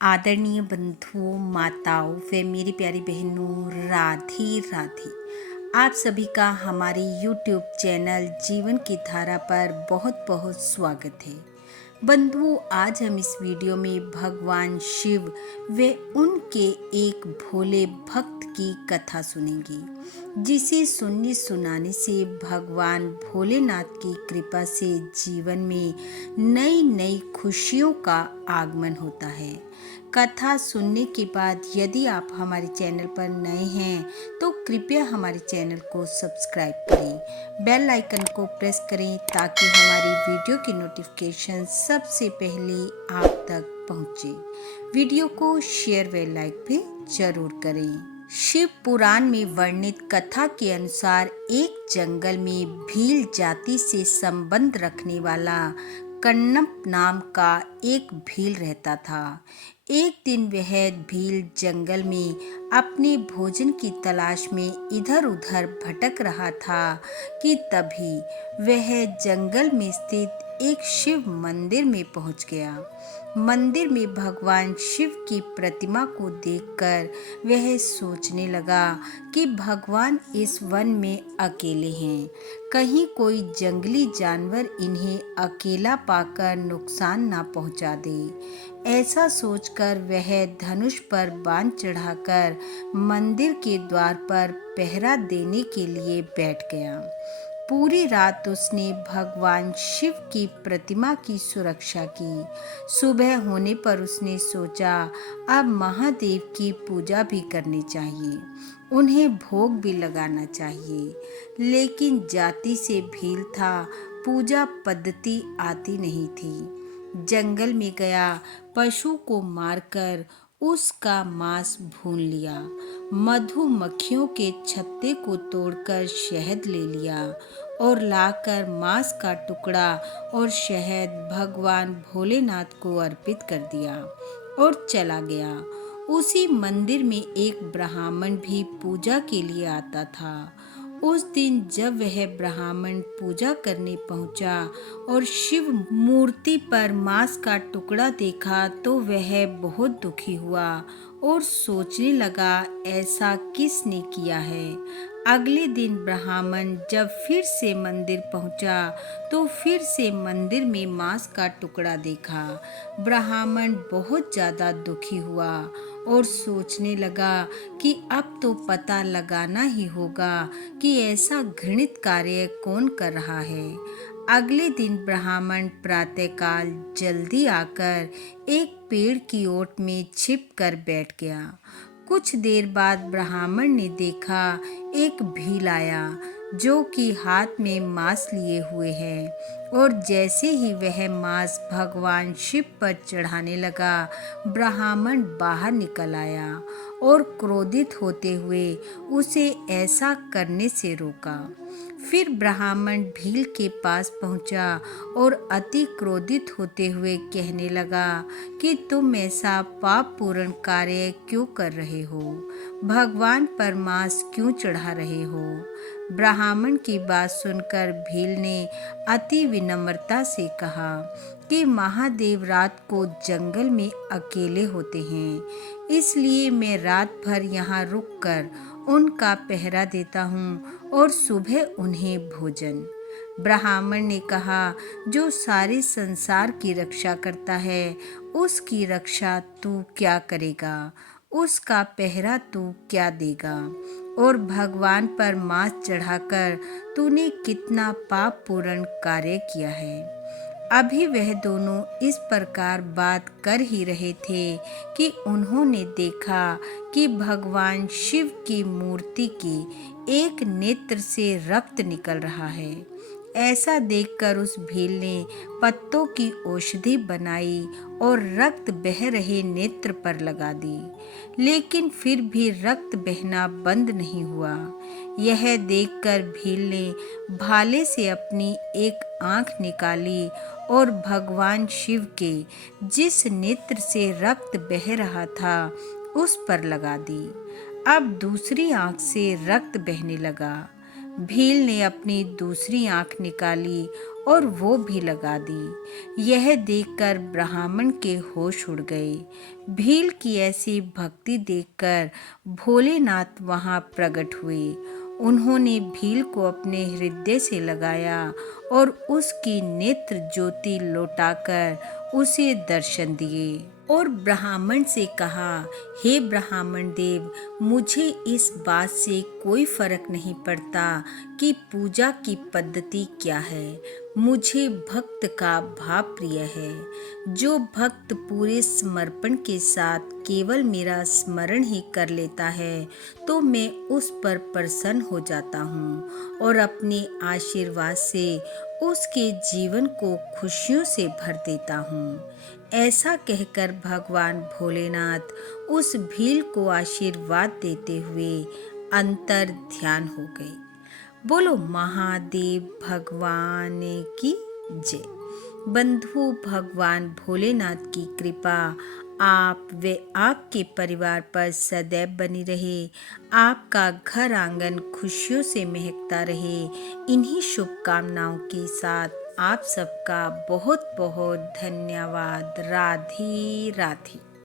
आदरणीय बंधुओं, माताओं व मेरी प्यारी बहनों, राधे राधे। आप सभी का हमारे YouTube चैनल जीवन की धारा पर बहुत बहुत स्वागत है। बंधुओं, आज हम इस वीडियो में भगवान शिव व उनके एक भोले भक्त की कथा सुनेंगे, जिसे सुनने सुनाने से भगवान भोलेनाथ की कृपा से जीवन में नई नई खुशियों का आगमन होता है। कथा सुनने के बाद यदि आप हमारे चैनल पर नए हैं तो कृपया हमारे चैनल को सब्सक्राइब करें, बेल आइकन को प्रेस करें ताकि हमारी वीडियो की नोटिफिकेशन सबसे पहले आप तक पहुंचे। वीडियो को शेयर व लाइक भी जरूर करें। शिव पुराण में वर्णित कथा के अनुसार एक जंगल में भील जाति से संबंध रखने वाला कण्णप नाम का एक भील रहता था। एक दिन वह भील जंगल में अपने भोजन की तलाश में इधर उधर भटक रहा था कि तभी वह जंगल में स्थित एक शिव मंदिर में पहुंच गया। मंदिर में भगवान शिव की प्रतिमा को देखकर वह सोचने लगा कि भगवान इस वन में अकेले हैं, कहीं कोई जंगली जानवर इन्हें अकेला पाकर नुकसान ना पहुंचा दे। ऐसा सोचकर वह धनुष पर बाण चढ़ाकर मंदिर के द्वार पर पहरा देने के लिए बैठ गया। पूरी रात उसने भगवान शिव की प्रतिमा की सुरक्षा की। सुबह होने पर उसने सोचा अब महादेव की पूजा भी करनी चाहिए, उन्हें भोग भी लगाना चाहिए। लेकिन जाति से भील था, पूजा पद्धति आती नहीं थी। जंगल में गया, पशु को मारकर उसका मांस भून लिया, मधुमक्खियों के छत्ते को तोड़कर शहद ले लिया और लाकर मांस का टुकड़ा और शहद भगवान भोलेनाथ को अर्पित कर दिया और चला गया। उसी मंदिर में एक ब्राह्मण भी पूजा के लिए आता था। उस दिन जब वह ब्राह्मण पूजा करने पहुंचा और शिव मूर्ति पर मांस का टुकड़ा देखा तो वह बहुत दुखी हुआ और सोचने लगा ऐसा किसने किया है। अगले दिन ब्राह्मण जब फिर से मंदिर पहुंचा तो फिर से मंदिर में मांस का टुकड़ा देखा। ब्राह्मण बहुत ज़्यादा दुखी हुआ और सोचने लगा कि अब तो पता लगाना ही होगा कि ऐसा घृणित कार्य कौन कर रहा है। अगले दिन ब्राह्मण प्रातःकाल जल्दी आकर एक पेड़ की ओट में छिप कर बैठ गया। कुछ देर बाद ब्राह्मण ने देखा एक भील आया जो कि हाथ में मांस लिए हुए है और जैसे ही वह मांस भगवान शिव पर चढ़ाने लगा, ब्राह्मण बाहर निकल आया और क्रोधित होते हुए उसे ऐसा करने से रोका। फिर ब्राह्मण भील के पास पहुंचा और अति क्रोधित होते हुए कहने लगा कि तुम ऐसा पापपूर्ण कार्य क्यों कर रहे हो, भगवान पर मांस क्यों चढ़ा रहे हो। ब्राह्मण की बात सुनकर भील ने अति विनम्रता से कहा कि महादेव रात को जंगल में अकेले होते हैं, इसलिए मैं रात भर यहाँ रुककर उनका पहरा देता हूँ और सुबह उन्हें भोजन। ब्राह्मण ने कहा जो सारे संसार की रक्षा करता है उसकी रक्षा तू क्या करेगा, उसका पहरा तू क्या देगा, और भगवान पर मांस चढ़ाकर तूने कितना पापपूर्ण कार्य किया है। अभी वह दोनों इस प्रकार बात कर ही रहे थे कि उन्होंने देखा कि भगवान शिव की मूर्ति के एक नेत्र से रक्त निकल रहा है। ऐसा देखकर उस भील ने पत्तों की औषधि बनाई और रक्त बह रहे नेत्र पर लगा दी, लेकिन फिर भी रक्त बहना बंद नहीं हुआ। यह देखकर भील ने भाले से अपनी एक आंख निकाली और भगवान शिव के जिस नेत्र से रक्त बह रहा था उस पर लगा दी। अब दूसरी आंख से रक्त बहने लगा। भील ने अपनी दूसरी आंख निकाली और वो भी लगा दी। यह देखकर ब्राह्मण के होश उड़ गए। भील की ऐसी भक्ति देखकर भोलेनाथ वहाँ प्रकट हुए। उन्होंने भील को अपने हृदय से लगाया और उसकी नेत्र ज्योति लौटाकर उसे दर्शन दिए और ब्राह्मण से कहा, हे ब्राह्मण देव, मुझे इस बात से कोई फर्क नहीं पड़ता कि पूजा की पद्धति क्या है। मुझे भक्त का भाव प्रिय है। जो भक्त पूरे समर्पण के साथ केवल मेरा स्मरण ही कर लेता है तो मैं उस पर प्रसन्न हो जाता हूँ और अपने आशीर्वाद से उसके जीवन को खुशियों से भर देता हूँ। ऐसा कहकर भगवान भोलेनाथ उस भील को आशीर्वाद देते हुए अंतर ध्यान हो गए। बोलो महादेव भगवान की जय। बंधु, भगवान भोलेनाथ की कृपा आप व आपके परिवार पर सदैव बनी रहे। आपका घर आंगन खुशियों से महकता रहे। इन्हीं शुभकामनाओं के साथ आप सबका बहुत बहुत धन्यवाद। राधे राधे।